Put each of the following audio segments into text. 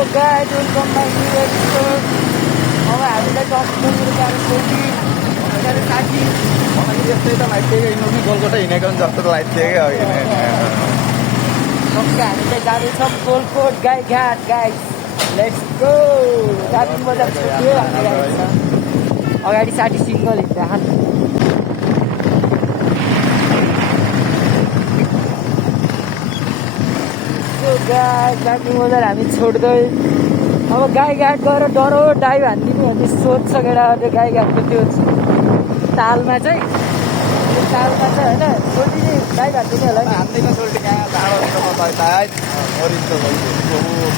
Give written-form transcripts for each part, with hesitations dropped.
Guys welcome back to episode. अब हामीलाई 10 kilometre टाढो पुग्यो। मेरो साथी अनि यस्तै त लाइट हिँड्नु पनि गोलकोटा हिँडेको पनि जस्तो त लाइट थियो क्या टक्क हामी चाहिँ जाँदैछौँ Golkot Gaighat guys. Let's go. Darjeeling बजार पुग्यो हामी गाइस। अगाडि साथी सिङ्गल हिँड्दा दार्जिलिङ बजार हामी छोड्दै अब गाईघाट गएर डरो डाइभ हानिदिनु भन्ने सोच छ केटाहरूले। गाईघाटको त्यो तालमा चाहिँ होइन सोल्टी चाहिँ डाइभ हानिदिने होला नि। हान्दैमा सोल्टी कहाँ टाढो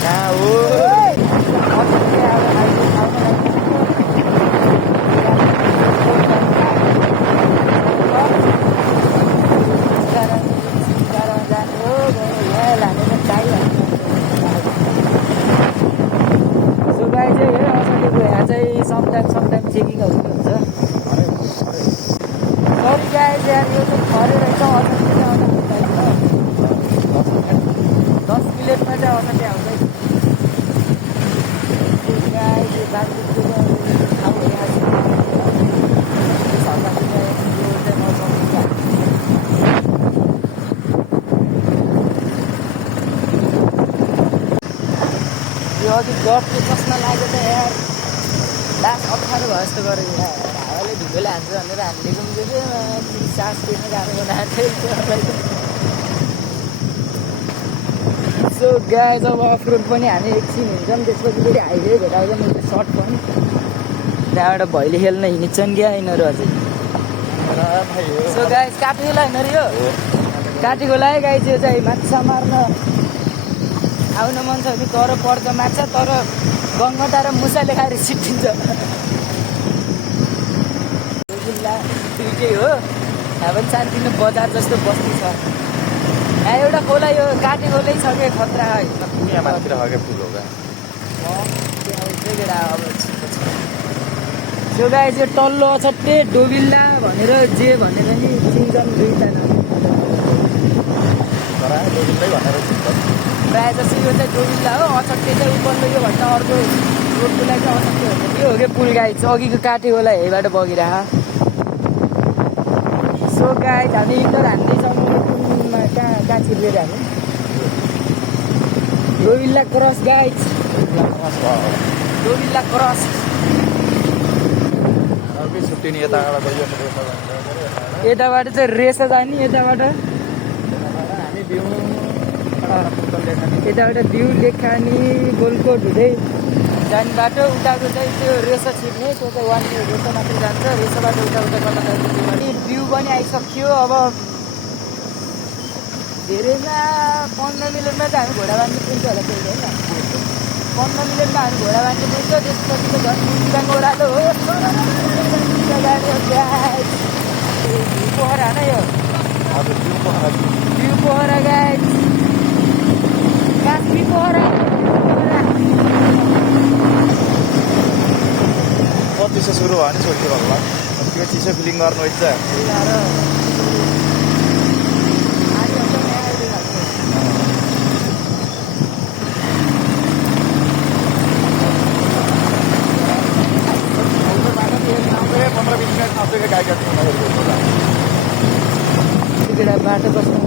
कहाँ हो समटाइम चेकिङहरू हुन्छ। सरी गाइस यार यो चाहिँ खरे रहेछ। असाध्यै 10 मिनटमा चाहिँ असाध्यै आउँदै यो अघि डटले चस्मा लाग्यो त यार लास्ट 18 भयो जस्तो गरेको यार। हावाले ढुङ्गोले हान्छ भनेर हानिदिएको पनि थियो। सास तिर्न गाह्रो बनाएको थियो। सो गाइस अब अफ रोड पनि हामी एकछिन हिँड्छौँ, त्यसपछि फेरि हाइवे भेटाउँछ मैले सर्ट पनि। त्यहाँबाट भैली खेल्न हिँड्छन् क्या यिनीहरू अझै। सो गाइस काटेको होला यिनीहरू यो काटेको होला है गाइस। यो चाहिँ माछा मार्न आउन मन छ भने तर पर्छ माछा, तर गङ्गटा र मुसाले खाएर छिट्टिन्छ। दुइटै हो। यहाँ पनि सानोतिनो बजार जस्तो बस्ती छ। यहाँ एउटा खोला यो काटे खोलै छ क्या खतरा है। सो गाइस यो तल्लो अछट्टे डोबिल्ला भनेर जे भनेर नि चिन्छन् दुईजना। प्रायः जस्तो यो चाहिँ डोबिल्ला हो, अछट्टे चाहिँ उपल्लो यो भन्दा अर्को रोडको लागि अछट्टे हो। यो हो क्या पुल गाइस, अघिको काटे होला यहीँबाट बगिरह। सो गाइस हामी इन्टर हान्दैछौँ कहाँ छिर्लिएर हामी डोबिल्ला क्रस गाइस। डोबिल्ला क्रस यताबाट चाहिँ रेसा जाने, यताबाट भ्यू लेखानी गोलकोट हुँदै जाने बाटो। उताको चाहिँ त्यो रेसा छिर्ने, त्यो चाहिँ वान रेसा मात्रै जान्छ। रेसाबाट उता कता भ्यू पनि आइसक्यो। अब धेरैमा 15 मिनटमा चाहिँ हामी घोडा बाँध्नु पुग्छ होला त्यही होइन। 15 मिनटमा हामी घोडा बाँध्नु पुग्छ। त्यसपछि त झन् मुन्टाको ओह्रालो हो। भ्यू पोखरा नै यो भ्यू पोखरा गाइस। कास्मी पोखरा 25 सुरु भयो नि सोल्टी होला। त्यो चिसो फिलिङ गर्नु इच्छा बाटो बस्नु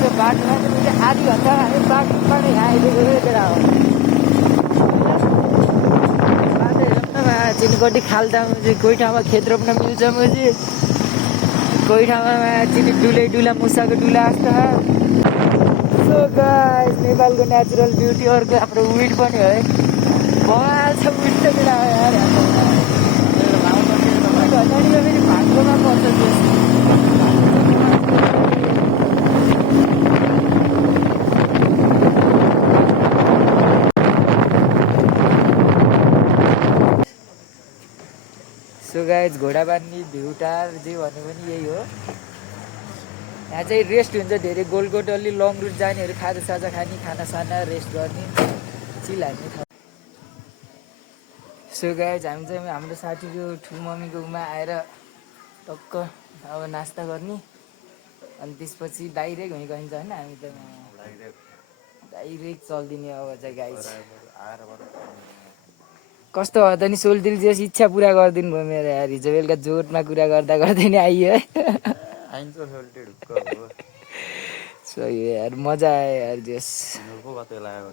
त्यो बाटोमा चाहिँ आधी घन्टा हामी बाटोबाट यहाँ आइदिएको केटा हो। बाटो हेरौँ न चिनीकटी खाल्दा मुझे कोही ठाउँमा खेत रोप्न मिल्छ मुझे, कोही ठाउँमा चिनी डुला मुसाको डुला जस्तो। सो गाइस नेपालको नेचुरल ब्युटी अर्को हाम्रो विड पनि हो है। बवाल छ विड त केटा हो यार। यो फेरि भाग्यमा पर्छ त्यो। सो गाइस घोडा बाँध्ने भ्युटार जे भने पनि यही हो। यहाँ चाहिँ रेस्ट हुन्छ धेरै। गोलकोट अलि लङ रुट जानेहरू खाजासाजा खाने, खानासाना रेस्ट गर्ने चिल हान्ने ठाउँ। सो गाइस हामी चाहिँ हाम्रो साथीको ठुलो मम्मीको उमा आएर टक्क अब नास्ता गर्ने अनि त्यसपछि डाइरेक्ट हुने गइन्छ होइन। हामी त डाइरेक्ट चल्दिने अब चाहिँ गाइस आएर कस्तो भयो त नि सोल्टिल जेस इच्छा पुरा गरिदिनु भयो मेरो यार हिजो बेलुका जोडमा कुरा गर्दा गर्दै नि आइयो है आइन्छ सोल्टे ढुक्क हो सो यार मजा आयो यार जेस पो कतै लाग्यो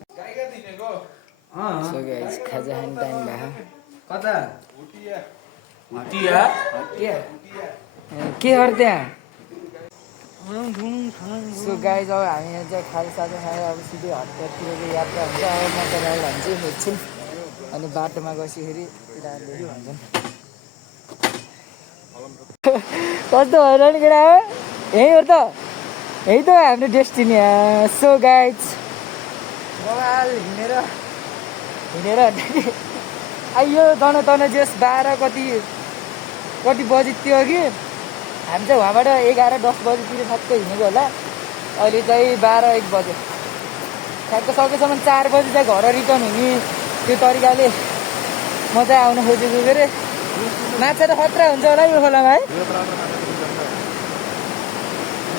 सो गाइस खाजा खाने टाइम भयो कता हटिया के अरे त्यहाँ सो गाइस अब हामी यहाँ चाहिँ खाजासाजा खाएर अब सिधै हटियातिरको यात्रा हुन्छ अब म तपाईँलाई भन्छु एकछिन अनि बाटोमा गएपछि केटाहरूले भन्छन् कस्तो भएर नि केटा हो यहीँ हो त यही त हाम्रो डेस्टिनी सो गाइज बवाल हिँडेर आइयो तन जस 12 कति बजी थियो कि हामी चाहिँ वहाँबाट 11-10 बजीतिर ठ्याक्क हिँडेको होला अहिले चाहिँ 12-1 बज्यो ठ्याक्क सकेसम्म 4 बजी चाहिँ घर रिटर्न हुने त्यो तरिकाले म चाहिँ आउन खोजेको के अरे माछा त खतरा हुन्छ होला यो खोलामा है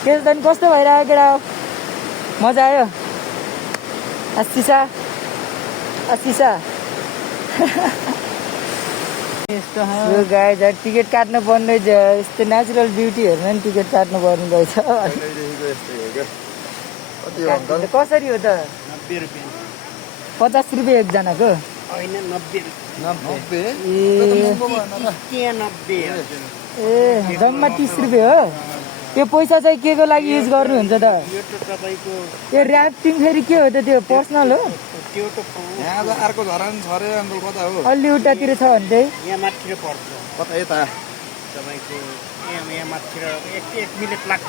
त्यसो त कस्तो भइरहेको केटा हो मजा आयो आशिषा गाइज टिकट काट्नु पर्ने यस्तो नेचुरल ब्युटी हेर्न नि टिकट काट्नु पर्ने रहेछ कसरी हो त 90 रुपियाँ 50 रुपियाँ एकजनाको होइन 90 ए जम्मा 30 रुपियाँ हो त्यो पैसा चाहिँ के को लागि युज गर्नुहुन्छ त यो त तपाईँको यो ऱ्याफ्टिङ फेरि के हो त त्यो पर्सनल हो त्यो त यहाँ त अर्को झरान छ अरे अङ्कल कता हो अलि उतातिर छ भने चाहिँ यहाँ माथितिर पर्छ कता यता तपाईँको यहाँ माथितिर एक मिनट लाग्छ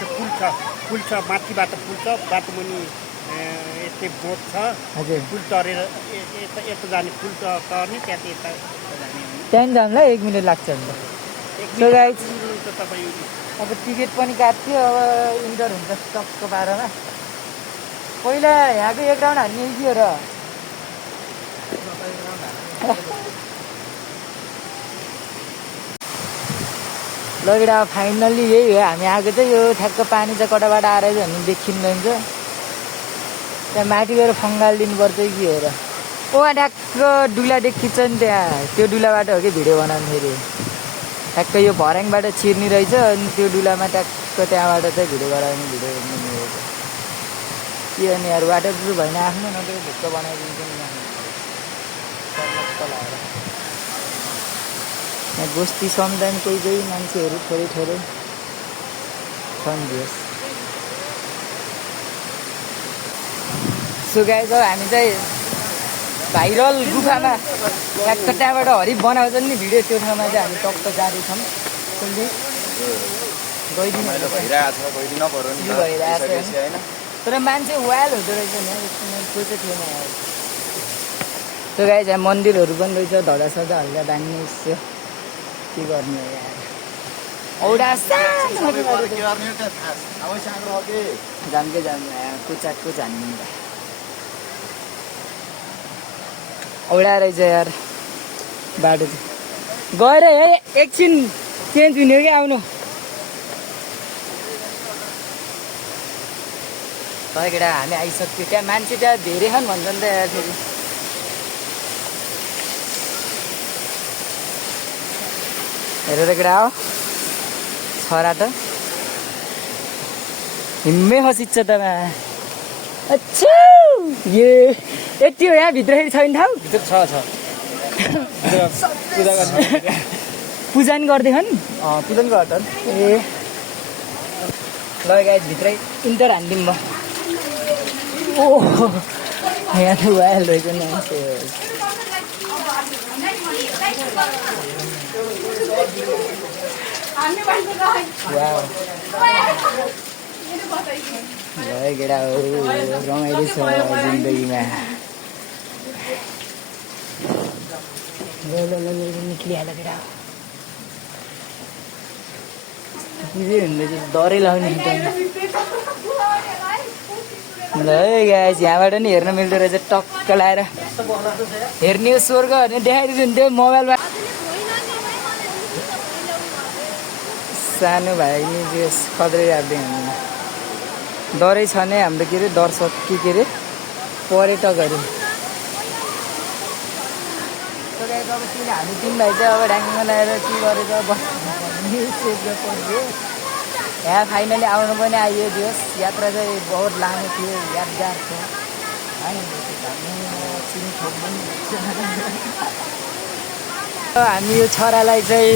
पुल छ माथिबाट पुल छ बाटो मुनि यस्तै बोट छ हजुर पुल तरेर यता जाने पुल तर्ने त्यहाँ यता जाने त्यहाँदेखि जानुलाई 1 मिनट लाग्छ अन्त सो गाइज तपाईँ अब टिकट पनि काट्थ्यो अब इन्टर हुन्छ टक्क 12 मा पहिला यहाँको एक राउन्ड हान्ने के हो र लगेर फाइनल्ली यही हो हामी आएको चाहिँ यो ठ्याक्क पानी चाहिँ कटाबाट आएर चाहिँ हामी देखिँदैन त्यहाँ माथि गएर फङ्गालिदिनु पर्छ कि हो र वहाँ ठ्याक्क डुला देखिन्छ नि त्यहाँ त्यो डुलाबाट हो कि भिडियो बनाउनु फेरि ठ्याक्क यो भर्याङबाट छिर्ने रहेछ अनि त्यो डुलामा ट्याक्क त्यहाँबाट चाहिँ भिडियो गराउने भिडियो रहेछ के अनि यार वाटर प्रुफ भएन आफ्नो नत्र ढुक्क बनाइदिन्छ नि यहाँ गोष्ठी सम्झान कोही मान्छेहरू थोरै छन् देश सो गाइज अब हामी चाहिँ भाइरल गुफामा ट्याक्क त्यहाँबाट हरिफ बनाउँछन् नि भिडियो त्यो ठाउँमा चाहिँ हामी टक्क जाँदैछौँ भइरहेको छ तर मान्छे वाल हुँदो रहेछ नि त्यो चाहिँ थिएन त्यो गाई चाहिँ मन्दिरहरू पनि रहेछ धडा सजा हल्का बाँध्ने यसो के गर्ने यार औडा जान्दै कुचाको जान्ने औडा रहेछ यार बाटो चाहिँ गएर है एकछिन चेन्ज हुने हो कि आउनु केटा हामी आइसक्यो त्यहाँ मान्छे त्यहाँ धेरै छन् भन्छन् त यार फेरि हेरेर केटा हो छोरा त हिम्मै खसिन्छ त अच्छा यति हो यहाँ भित्र फेरि छैन ठाउँ भित्र छ पूजा गर्ने पूजा नि गर्दैछन् पूजन गर्छन् ए ल गाइस भित्रै इन्टर हानिदिउँ म ओ यहाँ त वाइल रहेछ नि केटा हो रमाइलो छ जिन्दगीमा निक्लिहाल्यो केटा पुरै हुँदैछ डरै लाग्ने ल गाइस यहाँबाट नि हेर्न मिल्दो रहेछ टक्क लाएर हेर्ने स्वर्ग भने देखाइदिन्थ्यो मोबाइलमा सानो भाइ नि जेस खद्रै राख्दै हुँदैन डरै छ नै हाम्रो के अरे दर्शक के अरे पर्यटकहरू। So guys, अब हामी 3 भाइ चाहिँ अब ढ्याङ्गमा ल्याएर के गरेर बस्नु पर्यो। यहाँ फाइनली आउनु पनि आइयो। दियोस् यात्रा चाहिँ बहुत लामो थियो, यादगार थियो। हामी यो छोरालाई चाहिँ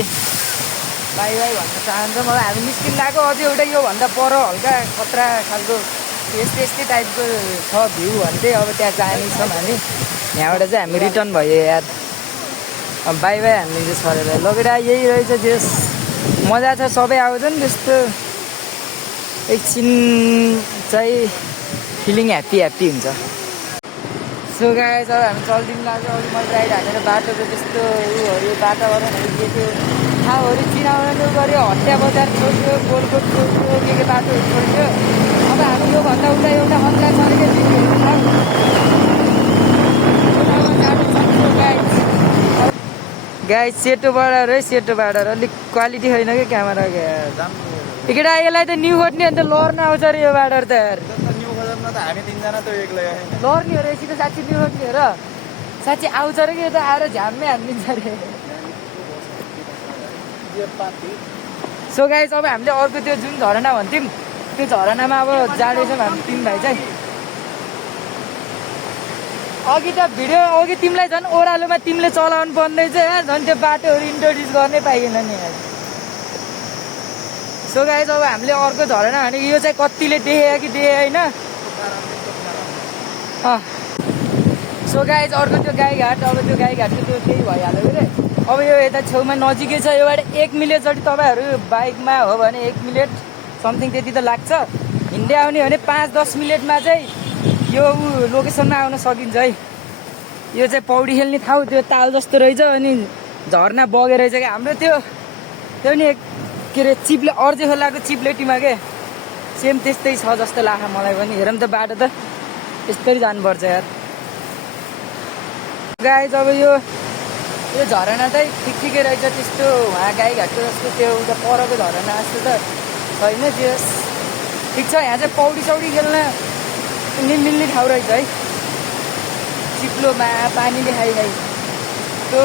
बाई बाई भन्न चाहन्छौँ। अब हामी निस्किन लागेको अझै एउटा योभन्दा पर हल्का खतरा खालको यस्तै टाइपको छ भ्यू भन्दै अब त्यहाँ जानेछौँ हामी। यहाँबाट चाहिँ हामी रिटर्न भयो यार। अब बाई बाई हामीले चाहिँ छोरालाई लगेर यही रहेछ। त्यस मजा छ, सबै आउँछ नि त्यस्तो एकछिन चाहिँ फिलिङ ह्याप्पी हुन्छ। सो गाइस अब हामी चल्दिनु लाग्यो। अघि मैले राइड हानेर बाटोको त्यस्तो उयोहरू वातावरणहरू के थियो ठाउँहरू चिनाउनु गऱ्यो। हट्या बजार छोड्यो, गोलकोट छोड्यो, के बाटोहरू छोड्यो। अब हामी योभन्दा उता एउटा हल्का चलेको भिडियोहरू ठाउँ गाइस सेतो बाडर है, सेतो बाडर अलिक क्वालिटी छैन कि क्यामेरा टिकट यसलाई त न्यु खोज्ने अन्त लर्न आउँछ अरे यो बाडर त यार। हामी 3 जना त एक्लै लर्ने हो रहेछ त साँच्ची न्यु खोज्ने हो र साँच्ची आउँछ अरे कि यो त आएर झ्याम्मै हानिदिन्छ अरे। सो गाइस अब हामीले अर्को त्यो जुन झरना भन्थ्यौँ त्यो झरनामा अब जाँदैछौँ हामी 3 भाइ चाहिँ। अघि त भिडियो अघि तिमीलाई झन् ओह्रालोमा तिमीले चलाउनु पर्ने चाहिँ यार झन् त्यो बाटोहरू इन्ट्रोड्युस गर्नै पाइएन नि यार। सो गाइस अब हामीले अर्को झरना भनेको यो चाहिँ कतिले देखे कि देखे होइन। सो गाइस अर्को त्यो गाईघाट, अब त्यो गाईघाटको त्यो केही भइहाल्यो अरे। अब यो यता छेउमा नजिकै छ। योबाट 1 मिनट जति तपाईँहरू बाइकमा हो भने 1 मिनट समथिङ त्यति त लाग्छ। हिँड्दै आउने हो भने 5-10 मिनटमा चाहिँ यो लोकेसनमा आउन सकिन्छ है। यो चाहिँ पौडी खेल्ने ठाउँ, त्यो ताल जस्तो रहेछ अनि झरना बगेर रहेछ क्या। हाम्रो त्यो नि के अरे चिप्ले अर्जे खोलाको चिप्लेटीमा के सेम त्यस्तै छ जस्तो लाग्छ मलाई पनि। हेरौँ त बाटो त यस्तरी जानुपर्छ यार। गाइस अब यो झरना चाहिँ ठिकै रहेछ। त्यस्तो उहाँ गाईघाटको जस्तो त्यो उता परको झरना जस्तो त छैन। त्यो ठिक छ। यहाँ चाहिँ पौडी सौडी खेल्न मिल्ने ठाउँ रहेछ है। चिप्लोमा पानीले खाइ त्यो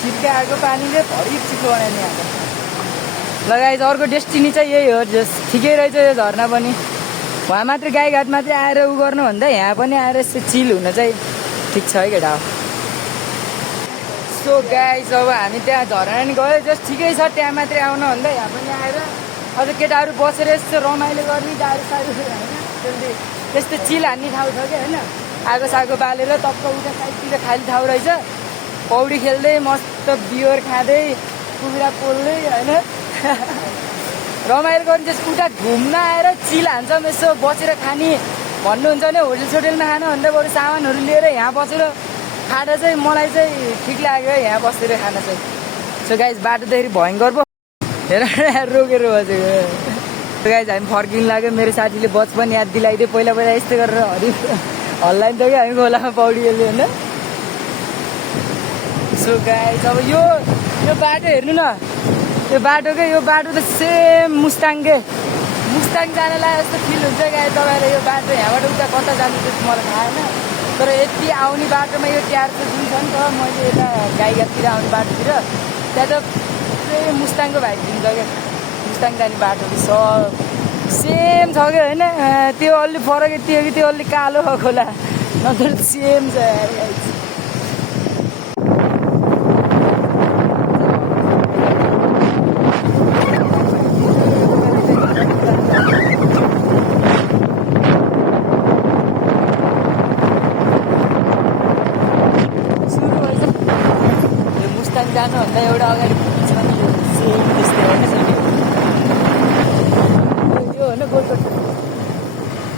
छिर्के आएको पानीले भरि चिप्लो बनाइदिने हाम्रो। लगाइज अर्को डेस्टिनी चाहिँ यही हो। जस ठिकै रहेछ यो झरना पनि। उहाँ मात्रै गाईघाट मात्रै आएर उ गर्नुभन्दा यहाँ पनि आएर यस्तो चिल हुन चाहिँ ठिक छ है केटा। सो गाइज अब हामी त्यहाँ झरना नि गयो। जस्ट ठिकै छ त्यहाँ मात्रै आउनु भन्दा यहाँ पनि आएर अझ केटाहरू बसेर यस्तो रमाइलो गर्ने गाडी साडी होइन त्यस्तो चिल हान्ने ठाउँ छ क्या होइन। आगो सागो बालेर टक्क उता साइडतिर खाली ठाउँ रहेछ। पौडी खेल्दै मस्त बियर खाँदै कुखुरा पोल्दै होइन रमाइलो गर्ने। त्यस उता घुम्न आएर चिल हान्छौँ यसो बसेर खाने भन्नुहुन्छ भने होटल सोटेलमा खानुभन्दा बरु सामानहरू लिएर यहाँ बसेर खाँदा चाहिँ मलाई चाहिँ ठिक लाग्यो यहाँ बसेर खान चाहिँ। सो गाइज बाटोदेखि भयङ्कर पो हेर रोकेर बसेको। गाइज हामी फर्किनु लाग्यो। मेरो साथीले बचपन याद दिलाइदियो। पहिला यस्तै गरेर हल्लाइन्थ्यो कि हामी खोलामा पौडी खेल्यो होइन। सो गाइज अब यो बाटो हेर्नु न। यो बाटोकै यो बाटो त सेम मुस्ताङ जानलाई जस्तो फिल हुन्छ गाई तपाईँले। यो बाटो यहाँबाट उता कता जानु त्यस्तो मलाई थाहा होइन। तर यति आउने बाटोमा यो ट्यार्चो जुन छ नि त मैले यता गाईघाटतिर आउने बाटोतिर त्यहाँ त पुरै मुस्ताङको भाइ दिन्छ क्या। मुस्ताङ जाने बाटो सब सेम छ क्या होइन। त्यो अलि फरक यति हो कि त्यो अलि कालो खोला नत्र सेम छ यार। जानुभन्दा एउटा अगाडि सेम त्यस्तै होइन। यो होइन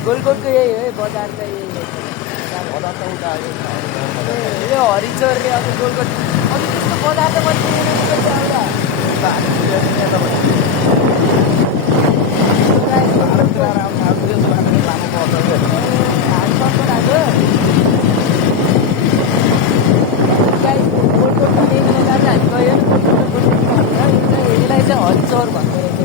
गोलकोटको यही हो है बजार चाहिँ यही हो। यो हरिचोरले अब गोलकोट अझै त्यस्तो बजार त मैले यसलाई चाहिँ हरिचौर भन्दो रहेछ।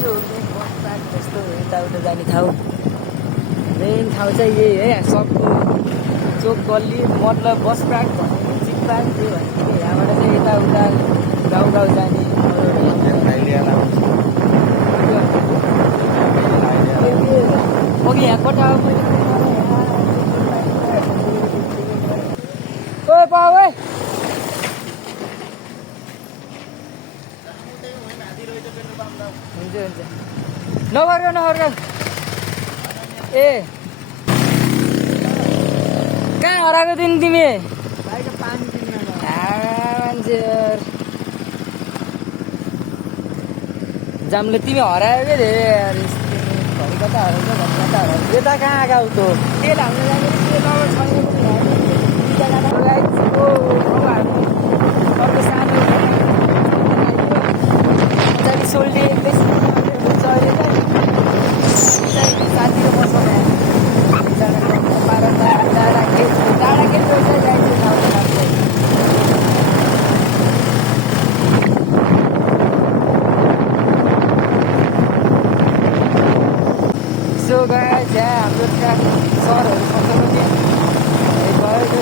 यो मेन बस पार्क जस्तो यताउता जाने ठाउँ मेन ठाउँ चाहिँ यही है सबको चोक गल्ली मतलब बस पार्क भन्यो कि जिप पार्क त्यो भन्यो कि यहाँबाट चाहिँ यताउता गाउँ गाउँ जाने अघि यहाँ कटा ओ पाउ है हुन्छ हुन्छ नफर्क ए कहाँ हराएको दिन तिमी मान्छे जामले तिमी हरायो क्या धेरै घरि कता हराउँछ घरि कता हराउँछ यता कहाँ आएको हो त तेल हाल्नु जाँदाखेरि तेल अर्को सानो पछाडि सोल्टी एकैछिन हुन्छ अहिले त साथीको मसँग डाँडा खेत सो गए त्यहाँ हाम्रो ट्राफिक सरहरूसँग पनि भयो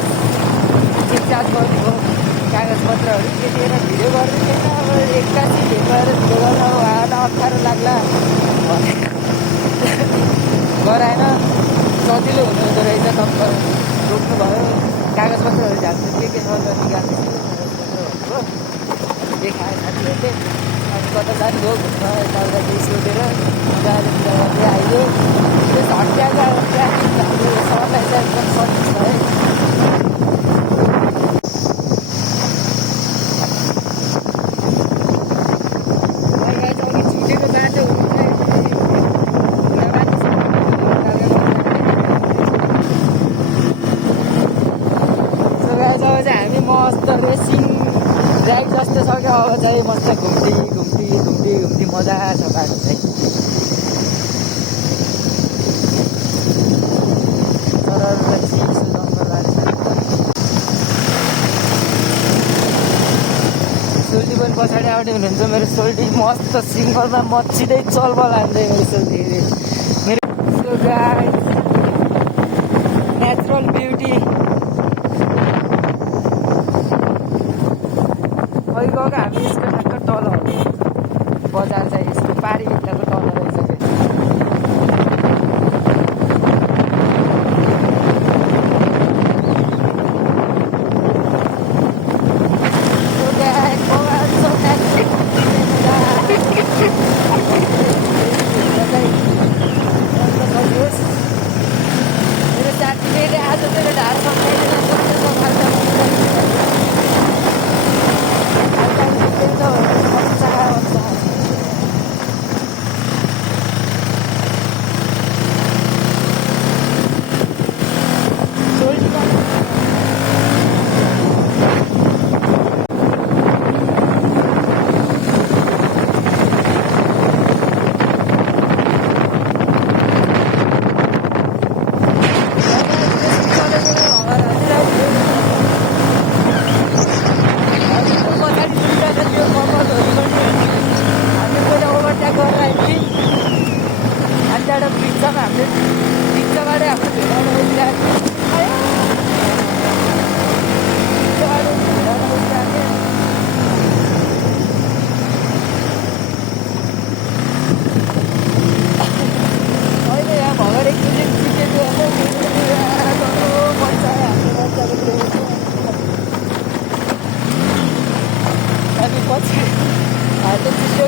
चिटचाट गर्नुभयो कागजपत्रहरू केटेर भिडियो गर्नु थिएन अब एक्कासी भेटेर भिडियो गर्न उहाँलाई अप्ठ्यारो लाग्ला गराएन सजिलो हुनुहुँदो रहेछ तपाईँ रोक्नुभयो कागजपत्रहरू झाल्छु के छ निकाल्नु कागजपत्रहरू देखायो साथीहरूले अनि कता जानुभयो घुम्न यताउता केही सोधेर मजाले कुरा गर्दै आइयो त्यो हट्याएको ट्राफिक हाम्रो सरलाई चाहिँ एकदम सर्भिस छ है मस्त रेसिङ राइड जस्तो छ क्या अब चाहिँ मस्त घुम्ती मजा छ बाटो चाहिँ तर चिसो जङ्गल सोल्टी पनि पछाडि आउने हुनुहुन्छ मेरो सोल्टी मस्त सिङ्गलमा मच्चिँदै चलबल हान्दै मेरो सोल्टी मेरो गाइस नेचुरल ब्युटी गएको हामी यसको ठ्याक्क तल हो बजार चाहिँ यसको पारी भित्रको तल रहेछ मेरो साथीले आज मेरो ढाड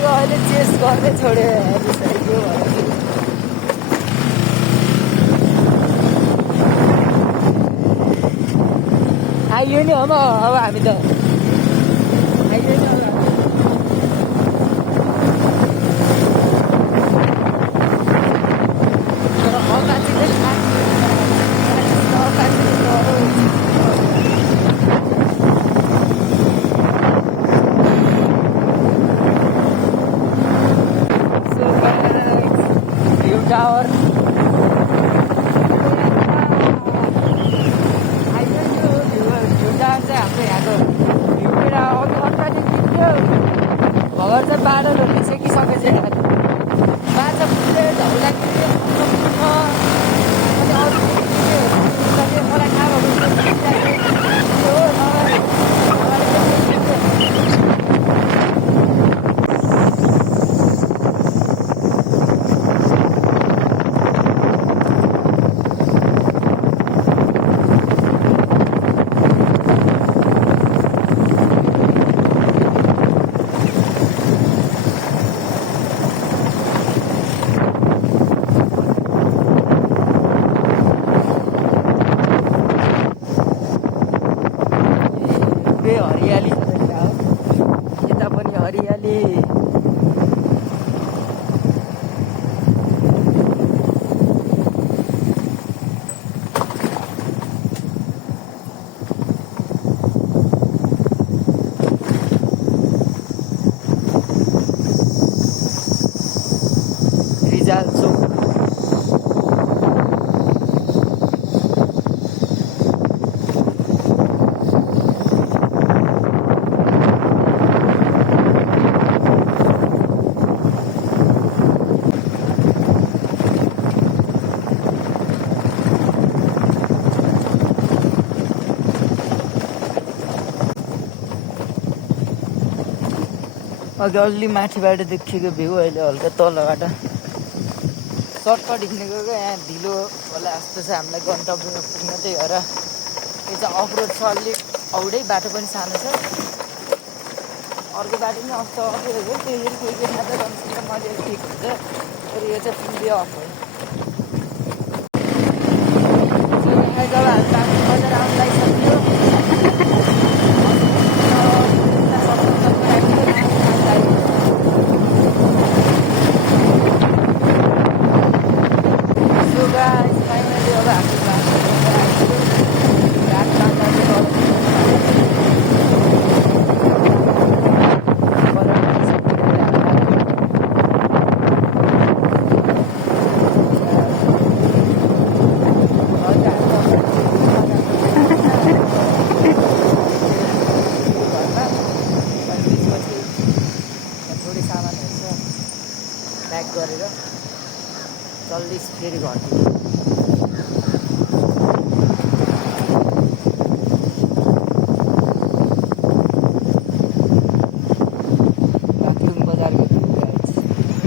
अहिले चेस गर्दै छोड्यो आइयो नि अब हामी त आइयो नि टावर आइयो टावर चाहिँ हाम्रो यहाँको बाटो रोकिसकिसकेछ यार बाजा फुट्दै झौला किन्यो अनि अरू मलाई थाहा भएको हो हरियाली छ यता हो यता पनि हरियाली रिजाल चोक अघि अलि माथिबाट देखिएको भ्यू अहिले हल्का तलबाट सर्टकट हिँडेको क्या यहाँ ढिलो होला जस्तो छ हामीलाई गन्तव्यमा पुग्न त्यही भएर यो चाहिँ अफ रोड छ अलि औडै बाटो पनि सानो छ अर्को बाटो पनि अफ त अफै हो त्यो कोही कोही मात्र गर्नु मजा ठिक हुन्छ तर यो चाहिँ पुरै अफ हो जब हामी बजार आउनु लागिसक्यो प्याक गरेर जल्दी फेरि घरतिर